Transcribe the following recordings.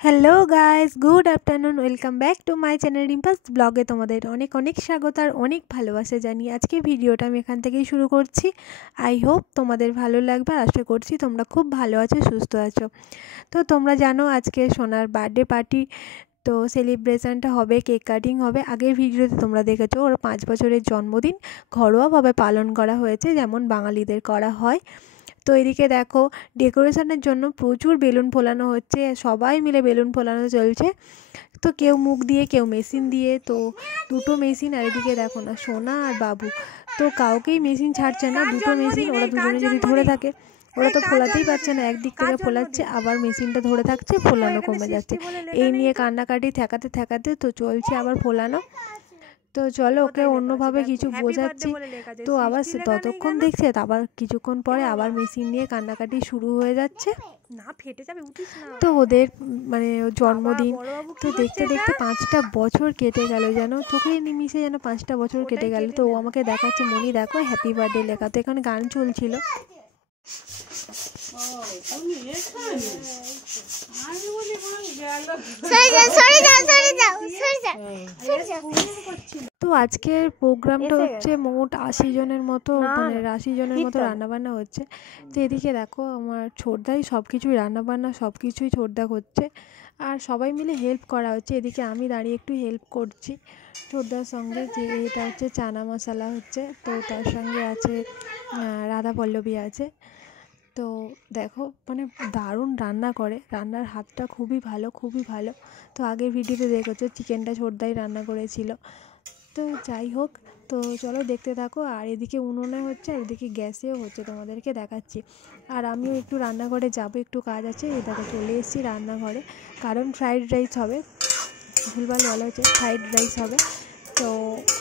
Hello guys, good afternoon. Welcome back to my channel রিম্পাস ব্লগে তোমাদের অনেক অনেক স্বাগত আর অনেক ভালোবাসা জানিয়ে আজকে ভিডিওটা আমি এখান থেকেই শুরু করছি। আই হোপ তোমাদের ভালো লাগবে, আশা করছি তোমরা খুব ভালো আছো, সুস্থ আছো। তো তোমরা জানো আজকে সোনার বার্থডে পার্টি, তো সেলিব্রেশনটা হবে, কেক কাটিং হবে। আগের ভিডিওতে তোমরা দেখেছো ওর 5 বছরের জন্মদিন ঘরোয়াভাবে পালন করা হয়েছে, যেমন বাঙালিদের করা হয়। তো এদিকে দেখো ডেকোরেশনের জন্য প্রচুর বেলুন ফোলানো হচ্ছে, সবাই মিলে বেলুন ফোলানো চলছে। তো কেউ মুখ দিয়ে, কেউ মেশিন দিয়ে, তো দুটো মেশিন। আর এদিকে দেখো না সোনা আর বাবু, তো কাউকেই মেশিন ছাড়ছে না, দুটো মেশিন। ওরা দুজনে যদি ধরে থাকে, ওরা তো ফোলাতেই পারছে না, একদিক থেকে ফোলাচ্ছে আবার মেশিনটা ধরে থাকছে, ফোলানো কমে যাচ্ছে। এই নিয়ে কান্নাকাটি ঠেকাতে ঠেকাতে তো চলছে আবার ফোলানো। তো চলো ওকে অন্যভাবে কিছু বোঝাচ্ছি, তো আবার সে ততক্ষণ দেখছে, আবার কিছুক্ষণ পরে আবার মেশিন নিয়ে কান্নাকাটি শুরু হয়ে যাচ্ছে। না ফেটে যাবে, উঠিস না। তো ওদের মানে জন্মদিন, তো দেখতে দেখতে 5টা বছর কেটে গেল, যেন চোখের নিমিষে যেন 5টা বছর কেটে গেল। তো ও আমাকে দেখাচ্ছে, মনি দেখো হ্যাপি বার্থডে লেখা। তো এখানে গান চলছিল। তো আজকের প্রোগ্রামটা হচ্ছে মোট 80 জনের মতো, মানে 80 জনের মতো রান্নাবান্না হচ্ছে। তো এদিকে দেখো আমার ছোটদাই সব কিছুই রান্নাবান্না সব কিছুই ছোটদা করছে, আর সবাই মিলে হেল্প করা হচ্ছে। এদিকে আমি দাঁড়িয়ে একটু হেল্প করছি ছোটদার সঙ্গে, যে এটা হচ্ছে চানা মশলা হচ্ছে, তো তার সঙ্গে আছে রাধা পল্লবী আছে। তো দেখো মানে দারুণ রান্না করে, রান্নার হাতটা খুবই ভালো, খুবই ভালো। তো আগের ভিডিওতে দেখেছো চিকেনটা ছোটদাই রান্না করেছিল। তো যাই হোক, তো চলো দেখতে থাকো। আর এদিকে উনুনে হচ্ছে, আর এদিকে গ্যাসেও হচ্ছে, তোমাদেরকে দেখাচ্ছি। আর আমিও একটু রান্নাঘরে যাবো, একটু কাজ আছে। এই দেখো চলে এসেছি রান্নাঘরে, কারণ ফ্রাইড রাইস হবে, ভুলভাল বলা হচ্ছে, ফ্রাইড রাইস হবে। তো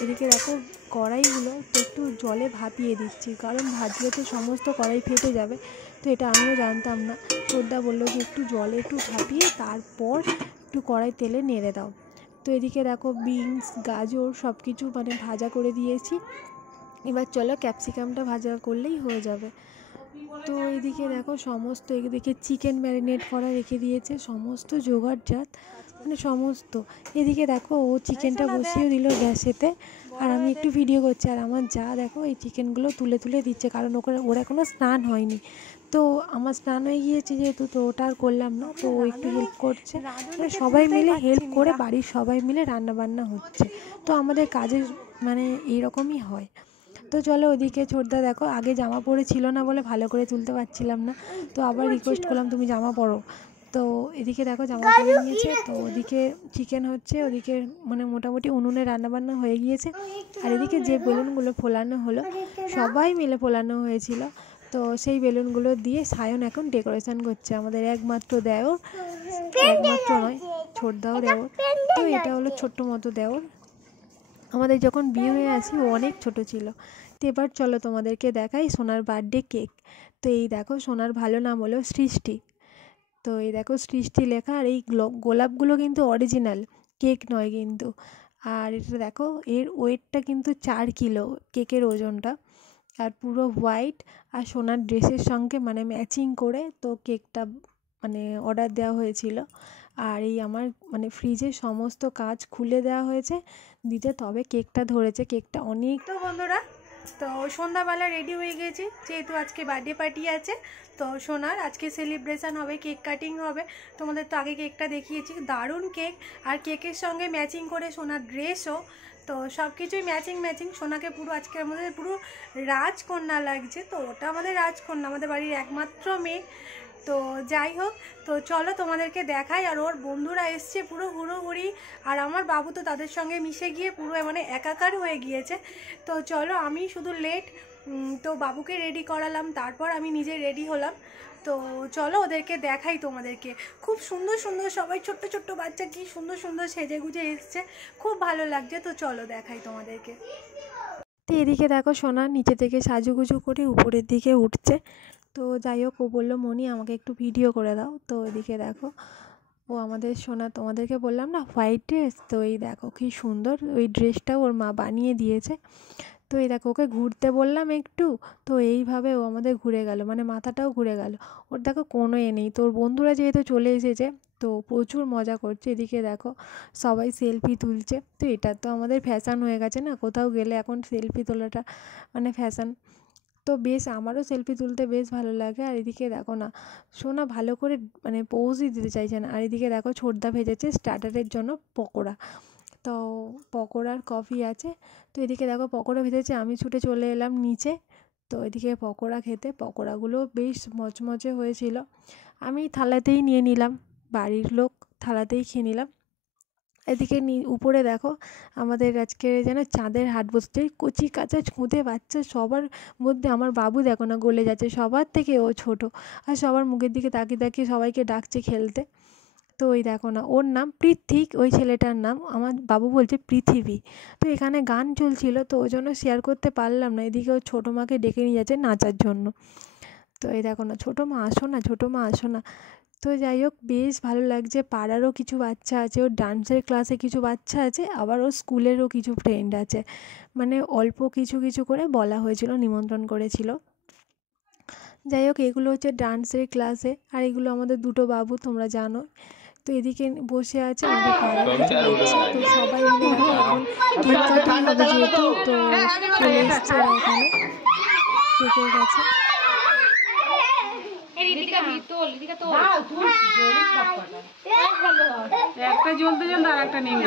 এদিকে দেখো কড়াইগুলো তো একটু জলে ভাপিয়ে দিচ্ছি, কারণ ভাজলে তো সমস্ত কড়াই ফেটে যাবে। তো এটা আমিও জানতাম না, ছোটদা বললো যে একটু জলে একটু ভাপিয়ে তারপর একটু কড়াই তেলে নেড়ে দাও। তো এদিকে দেখো বিনস গাজর সব কিছু মানে ভাজা করে দিয়েছি। এবার চলো ক্যাপসিকামটা ভাজা করলেই হয়ে যাবে। তো এদিকে দেখো সমস্ত, এদিকে চিকেন ম্যারিনেট করা রেখে দিয়েছে, সমস্ত জোগাড়জাত মানে সমস্ত। এদিকে দেখো ও চিকেনটা বসিয়ে দিল গ্যাসেতে, আর আমি একটু ভিডিও করছি। আর আমার যা দেখো এই চিকেনগুলো তুলে তুলে দিচ্ছে, কারণ ওর এখনও স্নান হয়নি। তো আমার স্নান হয়ে গিয়েছে যেহেতু, তো ওটা আর করলাম না, তো ও একটু হেল্প করছে। মানে সবাই মিলে হেল্প করে, বাড়ির সবাই মিলে রান্নাবান্না হচ্ছে। তো আমাদের কাজের মানে এইরকমই হয়। তো চলো ওদিকে ছোটদা দেখো আগে জামা পরে ছিল না বলে ভালো করে তুলতে পারছিলাম না, তো আবার রিকোয়েস্ট করলাম তুমি জামা পরো। তো এদিকে দেখো জামা পরে নিয়েছে। তো ওদিকে চিকেন হচ্ছে, ওদিকে মানে মোটামুটি উনুনে রান্নাবান্না হয়ে গিয়েছে। আর এদিকে যে বেলুনগুলো ফোলানো হলো, সবাই মিলে ফোলানো হয়েছিল, তো সেই বেলুনগুলো দিয়ে সায়ন এখন ডেকোরেশন করছে, আমাদের একমাত্র দেওর, একমাত্র নয় ছোটদাও দেওর। তো এটা হলো ছোট্ট মতো দেওর, আমাদের যখন বিয়ে হয়ে আসি ও অনেক ছোট ছিল। তো এবার চলো তোমাদেরকে দেখাই সোনার বার্থডে কেক। তো এই দেখো সোনার ভালো নাম হলো সৃষ্টি। তো এই দেখো সৃষ্টি লেখা, আর এই গোলাপগুলো কিন্তু অরিজিনাল, কেক নয় কিন্তু। আর এটা দেখো এর ওয়েটটা কিন্তু 4 কিলো কেকের ওজনটা, আর পুরো হোয়াইট আর সোনার ড্রেসের সঙ্গে মানে ম্যাচিং করে তো কেকটা মানে অর্ডার দেওয়া হয়েছিল। আর এই আমার মানে ফ্রিজের সমস্ত কাজ খুলে দেওয়া হয়েছে দিতে, তবে কেকটা ধরেছে। কেকটা অনেক। তো বন্ধুরা, তো সন্ধ্যাবেলা রেডি হয়ে গেছি, যেহেতু আজকে বার্থডে পার্টি আছে। তো সোনার আজকে সেলিব্রেশন হবে, কেক কাটিং হবে। তোমাদের তো আগে কেকটা দেখিয়েছি, দারুণ কেক। আর কেকের সঙ্গে ম্যাচিং করে সোনার ড্রেসও, তো সব কিছুই ম্যাচিং ম্যাচিং। সোনাকে পুরো আজকে আমাদের পুরো রাজকন্যা লাগছে। তো ওটা আমাদের রাজকন্যা, আমাদের বাড়ির একমাত্র মেয়ে। তো যাই হোক, তো চলো তোমাদেরকে দেখাই। আর ওর বন্ধুরা এসছে পুরো হুড়োহুড়ি, আর আমার বাবু তো তাদের সঙ্গে মিশে গিয়ে পুরো মানে একাকার হয়ে গিয়েছে। তো চলো আমি শুধু লেট, তো বাবুকে রেডি করালাম, তারপর আমি নিজে রেডি হলাম। তো চলো ওদেরকে দেখাই তোমাদেরকে। খুব সুন্দর সুন্দর সবাই, ছোট্ট ছোট্ট বাচ্চা কি সুন্দর সুন্দর সেজে গুজে এসছে, খুব ভালো লাগছে। তো চলো দেখাই তোমাদেরকে। তো এদিকে দেখো সোনা নিচে থেকে সাজুগুজু করে উপরের দিকে উঠছে। তো যাই হোক, ও বললো মনি আমাকে একটু ভিডিও করে দাও। তো এদিকে দেখো ও আমাদের সোনা, তোমাদেরকে বললাম না হোয়াইট ড্রেস, তো এই দেখো কি সুন্দর ওই ড্রেসটাও ওর মা বানিয়ে দিয়েছে। তো এই দেখো ওকে ঘুরতে বললাম একটু, তো এইভাবে ও আমাদের ঘুরে গেল, মানে মাথাটাও ঘুরে গেল। ওর দেখো কোনো নেই, তোর বন্ধুরা যেহেতু চলে এসেছে তো প্রচুর মজা করছে। এদিকে দেখো সবাই সেলফি তুলছে। তো এটা তো আমাদের ফ্যাশন হয়ে গেছে না, কোথাও গেলে এখন সেলফি তোলাটা মানে ফ্যাশন। তো বেশ আমারও সেলফি তুলতে বেশ ভালো লাগে। আর এদিকে দেখো না, সোনা ভালো করে মানে পোজই দিতে চাইছে না। আর এদিকে দেখো ছোটদা ভেজেছে স্টার্টারের জন্য পকোড়া, তো পকোড়ার কফি আছে। তো এদিকে দেখো পকোড়া ভেজেছে, আমি ছুটে চলে এলাম নিচে। তো এদিকে পকোড়া খেতে, পকোড়াগুলো বেশ মচমচে হয়েছিল। আমি থালাতেই নিয়ে নিলাম, বাড়ির লোক থালাতেই খেয়ে নিলাম। এদিকে উপরে দেখো আমাদের আজকে যেন চাঁদের হাট বসছে, কচি কাঁচা ছুঁতে বাচ্চা সবার মধ্যে আমার বাবু দেখো না গলে যাচ্ছে, সবার থেকে ও ছোট, আর সবার মুখের দিকে তাকিয়ে তাকিয়ে সবাইকে ডাকছে খেলতে। তো ওই দেখো না, ওর নাম পৃথিক, ওই ছেলেটার নাম, আমার বাবু বলছে পৃথিবী। তো এখানে গান চলছিল, তো ওই জন্য শেয়ার করতে পারলাম না। এদিকে ওর ছোটো মাকে ডেকে নিয়ে যাচ্ছে নাচার জন্য। তো এই দেখো না, ছোটো মা আসো না, ছোটো মা আসো না। তো যাই হোক বেশ ভালো লাগছে। পাড়ারও কিছু বাচ্চা আছে, ওর ডান্সের ক্লাসে কিছু বাচ্চা আছে, আবার ওর স্কুলেরও কিছু ফ্রেন্ড আছে, মানে অল্প কিছু কিছু করে বলা হয়েছিল, নিমন্ত্রণ করেছিল। যাই হোক এগুলো হচ্ছে ডান্সের ক্লাসে, আর এগুলো আমাদের দুটো বাবু, তোমরা জানো। তো এদিকে বসে আছে আমাদের পাড়ার কিছু বাচ্চা, তো সবাই মিলে দেখো এখন কেক কাটিং হবে যেহেতু, তো চলে এসছে ওরা এখানে কেকের কাছে। একটা জ্বলতে জ্বলতে আর একটা নেমে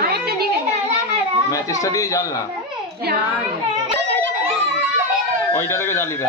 ম্যাচেসটা দিয়ে জ্বাল না, ওইটা থেকে জ্বালি দে।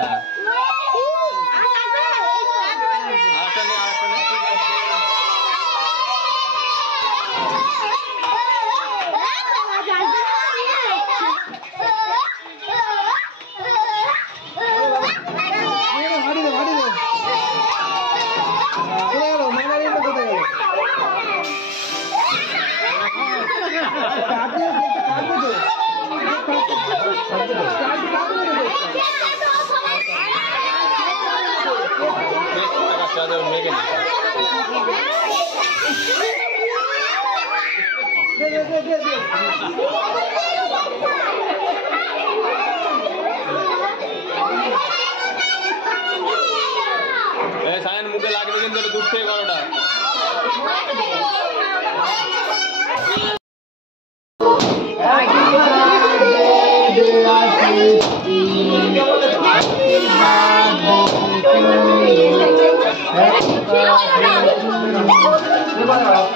মুখে লাগবে কিন্তু দূর থেকে করাটা।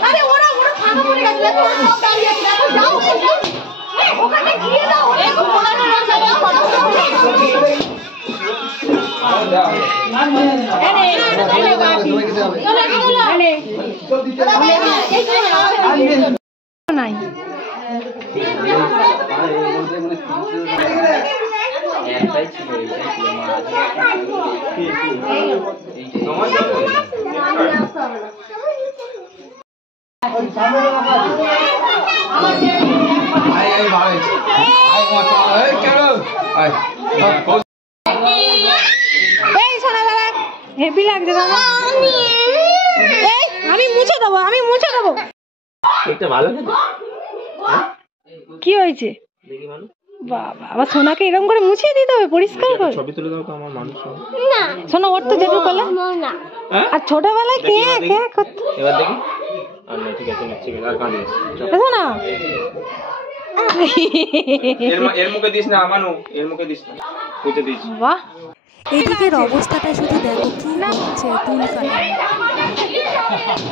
আরে ওরা ফাঁকা পড়ে গেছে, দাঁড়িয়ে আছে, যাও ওখানে গিয়ে দাও, একটু মোড়ানো রাস্তা দাও। নাই হেভি লাগছে দাদা। এই আমি মুছে দেবো, আমি মুছে দেবো। কি হয়েছে বাবা, আবার সোনাকে এরকম করে মুছিয়ে দিতে হবে পরিষ্কার করে? ছবি তুলে দাও তো আমার মানুষ না, সোনা ওর তো যেটুকু করলে না, আর ছোটবেলায় কে কে করতে। এবার দেখি আচ্ছা ঠিক আছে নিচ্ছি, আর কাঁদি দেখো না, এর মুখে দিস না আমানু, এর মুখে দিস না, পুঁতে দিস। বাহ এদিকের অবস্থাটা শুধু দেখো কি হচ্ছে, তুল কাটা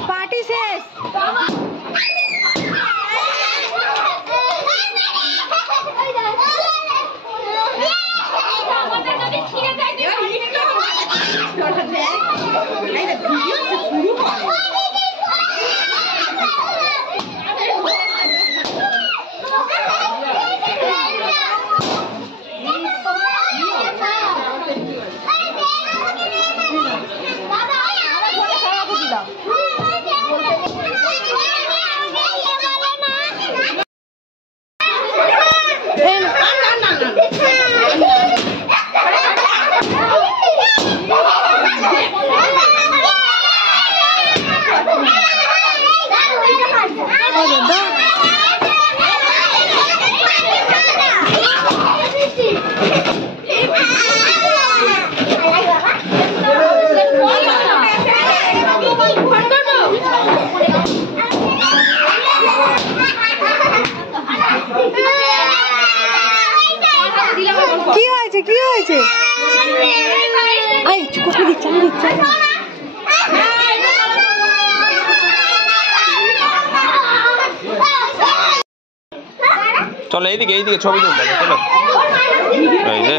পার্টি শেষ। দিচ্ছি, কপি দিচ্ছি, আমি দিচ্ছি। চলো এইদিকে এইদিকে ছবি তুলতে চলো। এই যে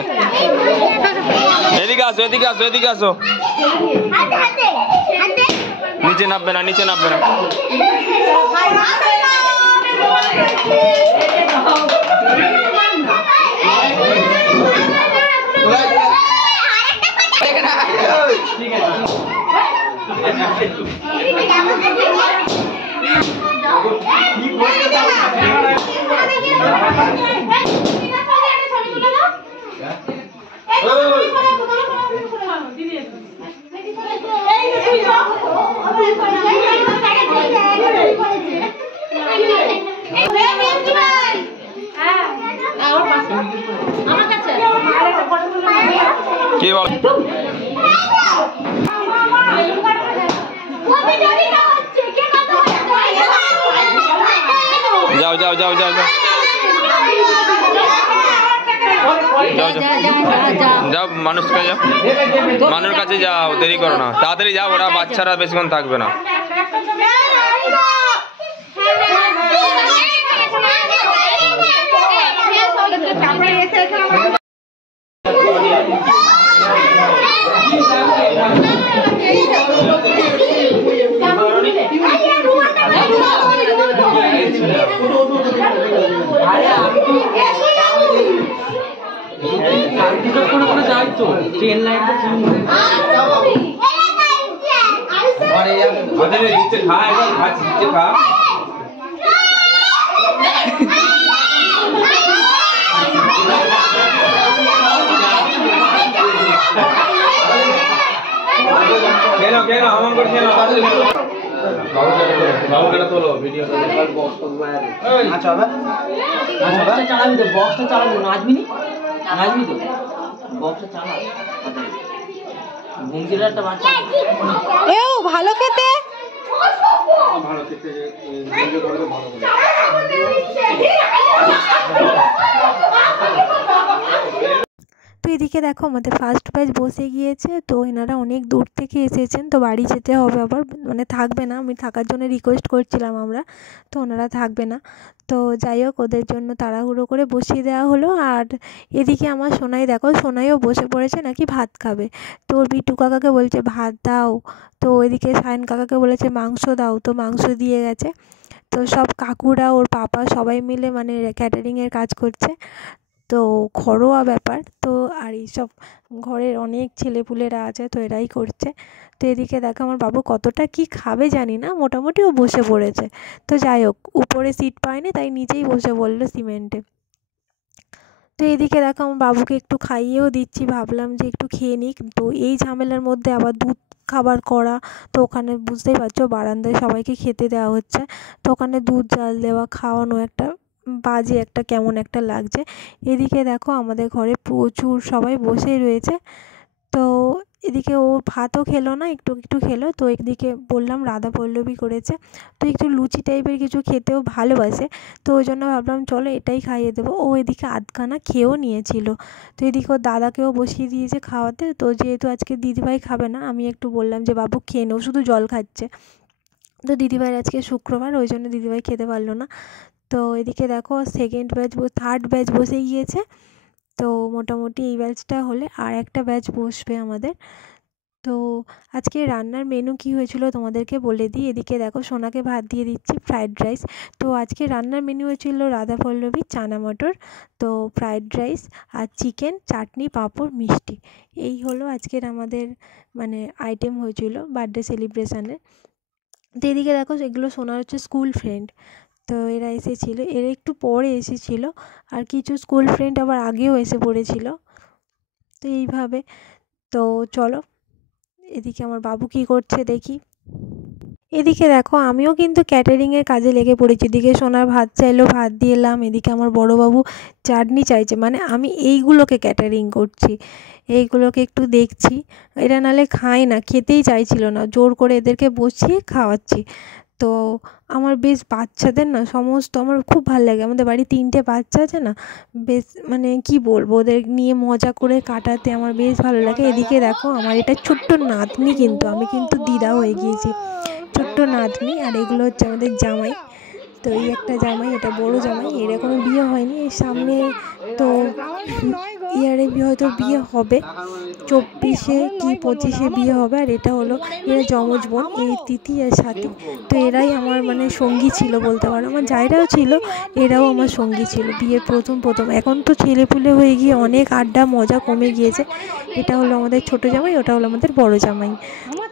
এদিকে আসো এদিকে আসো এদিকে আসো। নিচে নামবে না নিচে নামবে না। কি বল যাও যাও যাও যাও যাও যাও মানুষ কাছে যাও, মানুষের কাছে যাও, দেরি করো না, তাড়াতাড়ি যাও, ওরা বাচ্চারা বেশিক্ষণ থাকবে না। ভালো খেতে তো এদিকে দেখো আমাদের ফার্স্ট ব্যাচ বসে গিয়েছে। তো এনারা অনেক দূর থেকে এসেছেন, তো বাড়ি যেতে হবে আবার, মানে থাকবে না, আমি থাকার জন্য রিকোয়েস্ট করছিলাম আমরা, তো ওনারা থাকবে না। তো যাই হোক ওদের জন্য তাড়াহুড়ো করে বসিয়ে দেওয়া হলো। আর এদিকে আমার সোনাই দেখো, সোনাইও বসে পড়েছে নাকি ভাত খাবে। তো ওর বিট্টু কাকাকে বলছে ভাত দাও, তো এদিকে সায়ন কাকাকে বলেছে মাংস দাও, তো মাংস দিয়ে গেছে। তো সব কাকুরা ওর পাপা সবাই মিলে মানে ক্যাটারিংয়ের কাজ করছে, তো ঘরোয়া ব্যাপার তো। আর এইসব ঘরের অনেক ছেলেপুলেরা আছে, তো এরাই করছে। তো এদিকে দেখো আমার বাবু কতটা কি খাবে জানি না, মোটামুটি ও বসে পড়েছে। তো যাই হোক উপরে সিট পায়নি, তাই নিচেই বসে পড়লো সিমেন্টে। তো এদিকে দেখো আমার বাবুকে একটু খাইয়েও দিচ্ছি, ভাবলাম যে একটু খেয়ে নিক। তো এই ঝামেলার মধ্যে আবার দুধ খাবার করা, তো ওখানে বুঝতেই পারছো বারান্দায় সবাইকে খেতে দেওয়া হচ্ছে, তো ওখানে দুধ জাল দেওয়া খাওয়ানো একটা বাজে একটা কেমন একটা লাগছে। এদিকে দেখো আমাদের ঘরে প্রচুর সবাই বসেই রয়েছে। তো এদিকে ও ভাতও খেলো না, একটু একটু খেলো। তো এদিকে বললাম রাধা পল্লবী করেছে, তো একটু লুচি টাইপের কিছু খেতেও ভালোবাসে, তো ওই জন্য ভাবলাম চলো এটাই খাইয়ে দেবো। ও এদিকে আধখানা খেয়েও নিয়েছিল। তো এদিকে ওর দাদাকেও বসিয়ে দিয়েছে খাওয়াতে। তো যেহেতু আজকে দিদিভাই খাবে না, আমি একটু বললাম যে বাবু খেয়ে নেও, শুধু জল খাচ্ছে। তো দিদিভাইয়ের আজকে শুক্রবার, ওই জন্য দিদিভাই খেতে পারলো না। তো এদিকে দেখো থার্ড ব্যাচ বসে গিয়েছে। তো মোটামুটি এই ব্যাচটা হলে আর একটা ব্যাচ বসবে আমাদের। তো আজকে রান্নার মেনু কী হয়েছিল তোমাদেরকে বলে দিই। এদিকে দেখো সোনাকে ভাত দিয়ে দিচ্ছি ফ্রায়েড রাইস। তো আজকে রান্নার মেনু হয়েছিল রাধা পল্লবী, চানা মটর, তো ফ্রায়েড রাইস আর চিকেন, চাটনি, পাঁপড়, মিষ্টি। এই হলো আজকের আমাদের মানে আইটেম হয়েছিল বার্থডে সেলিব্রেশানে। তো এদিকে দেখো এগুলো সোনার হচ্ছে স্কুল ফ্রেন্ড, তো এরা এসেছিলো, এরা একটু পরে এসেছিলো, আর কিছু স্কুল ফ্রেন্ড আবার আগেও এসে পড়েছিল। তো এইভাবে, তো চলো এদিকে আমার বাবু কী করছে দেখি। এদিকে দেখো আমিও কিন্তু ক্যাটারিংয়ের কাজে লেগে পড়েছি। এদিকে সোনার ভাত চাইলো, ভাত দিয়ে এলাম। এদিকে আমার বড়োবাবু চাটনি চাইছে, মানে আমি এইগুলোকে ক্যাটারিং করছি, এইগুলোকে একটু দেখছি। এরা নাহলে খায় না, খেতেই চাইছিল না, জোর করে এদেরকে বসিয়ে খাওয়াচ্ছি। তো আমার বেশ বাচ্চাদের না সমস্ত আমার খুব ভালো লাগে। আমাদের বাড়ি 3টে বাচ্চা আছে না, বেশ মানে কি বলবো, ওদের নিয়ে মজা করে কাটাতে আমার বেশ ভালো লাগে। এদিকে দেখো আমার এটা ছোট্ট নাতনি, কিন্তু আমি কিন্তু দিদা হয়ে গিয়েছি, ছোট্ট নাতনি। আর এগুলো হচ্ছে আমাদের জামাই। তো এই একটা জামাই, এটা বড় জামাই, এর এখনো বিয়ে হয়নি, এর সামনে তো ইয়ারে হয়তো বিয়ে হবে, 24-এ কি 25-এ বিয়ে হবে। আর এটা হলো এরা যমজ বোন, এই তিথি আর সাথী। তো এরাই আমার মানে সঙ্গী ছিল বলতে পারো, আমার জায়রাও ছিল, এরাও আমার সঙ্গী ছিল বিয়ের প্রথম। এখন তো ছেলেপুলে হয়ে গিয়ে অনেক আড্ডা মজা কমে গিয়েছে। এটা হলো আমাদের ছোট জামাই, ওটা হলো আমাদের বড় জামাই।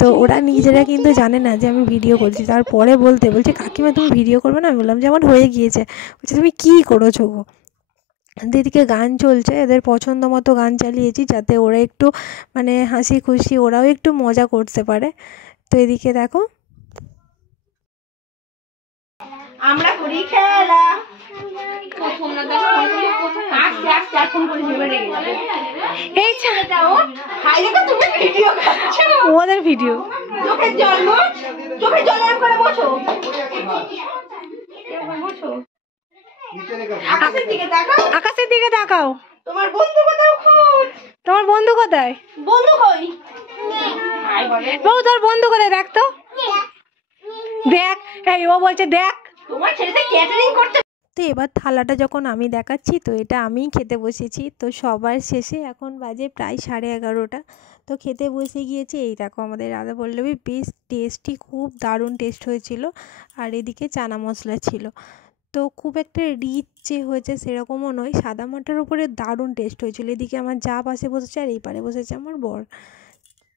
তো ওরা নিজেরা কিন্তু জানে না যে আমি ভিডিও করছি। তারপরে বলছে কাকিমা তুমি ভিডিও করবে না? আমি বললাম যে আমার হয়ে গিয়েছে। বলছে তুমি কী করেছো গো? এদিকে গান চলছে, এদের পছন্দ মতো গান চালিয়েছি যাতে ওরা একটু মানে হাসি খুশি, ওরাও একটু মজা করতে পারে। তো এদিকে দেখো আমরা করি খেলা, এই ছেলেটাও তুমি ভিডিও করছো, ওদের ভিডিও। চোখের জল এম করে বসো, আকাশের দিকে তাকাও। তোমার বন্ধু কোথাও খোঁজ, তোমার বন্ধু কোথায়? বন্ধু কই? বউ তোর বন্ধু কোথায়? দেখ তো, দেখ। এই ও বলছে দেখ তোমার ছেলেটা ক্যাটারিং করতে। তো এবার থালাটা যখন আমি দেখাচ্ছি, তো এটা আমিই খেতে বসেছি। তো সবার শেষে এখন বাজে প্রায় 11:30। তো খেতে বসে গিয়েছি। এই দেখো আমাদের রাধা পল্লবী, বেশ টেস্টি, খুব দারুণ টেস্ট হয়েছিল। আর এদিকে চানা মশলা ছিল। তো খুব একটা রিচ যে হয়েছে সেরকমও নয়, সাদা মাটার উপরে দারুণ টেস্ট হয়েছিল। এদিকে আমার যা পাশে বসেছে আর এই পারে বসেছে আমার বর।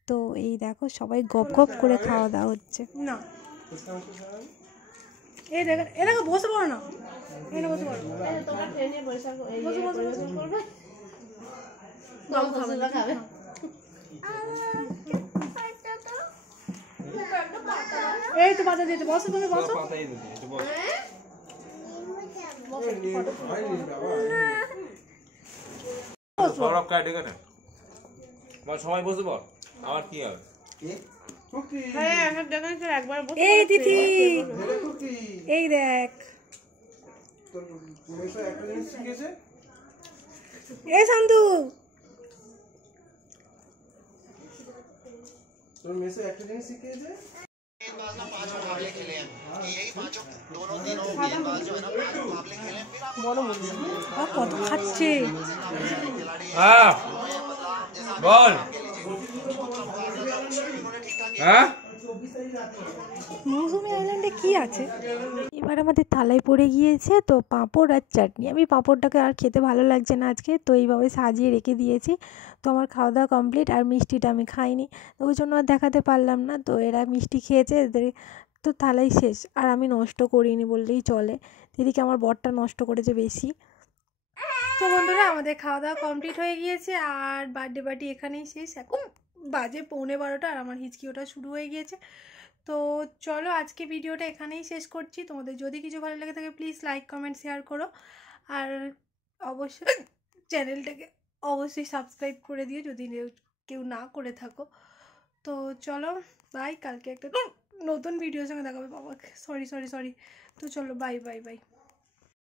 তো এই দেখো সবাই গপ গপ করে খাওয়া দাওয়া হচ্ছে। না এই দেখো, এ দেখো বসে পড়ো না, এখানে বসে পড়ো। খাবে এই তো বাধা দিতে, বসো তুমি, বসো। সবাই বসে পড়, আমার কি হবে? এই তিথি, এই দেখ, এই শান্তু, তোর মেসে একটা জিনিস শিখিয়েছে, কত খাচ্ছে। হ্যাঁ বল। হ্যাঁ মৌসুমী আইল্যান্ডে কি আছে? এবার আমাদের থালায় পড়ে গিয়েছে তো পাঁপড় আর চাটনি। আমি পাঁপড়টাকে আর খেতে ভালো লাগছে না আজকে, তো এইভাবে সাজিয়ে রেখে দিয়েছি। তো আমার খাওয়া দাওয়া কমপ্লিট, আর মিষ্টিটা আমি খাইনি, তো ওই জন্য আর দেখাতে পারলাম না। তো এরা মিষ্টি খেয়েছে, এদের তো থালাই শেষ, আর আমি নষ্ট করিনি বললেই চলে। দিদিকে আমার বরটা নষ্ট করেছে বেশি। তো বন্ধুরা আমাদের খাওয়া দাওয়া কমপ্লিট হয়ে গিয়েছে, আর বার্থডে পার্টি এখানেই শেষ। এখন বাজে 11:15 আর আমার হিচকি ওটা শুরু হয়ে গিয়েছে। তো চলো আজকে ভিডিওটা এখানেই শেষ করছি। তোমাদের যদি কিছু ভালো লেগে থাকে প্লিজ লাইক কমেন্ট শেয়ার করো, আর অবশ্যই চ্যানেলটাকে অবশ্যই সাবস্ক্রাইব করে দিও যদি কেউ না করে থাকো। তো চলো বাই, কালকে একটা নতুন ভিডিওর সঙ্গে দেখা হবে। বাবা সরি। তো চলো বাই বাই বাই।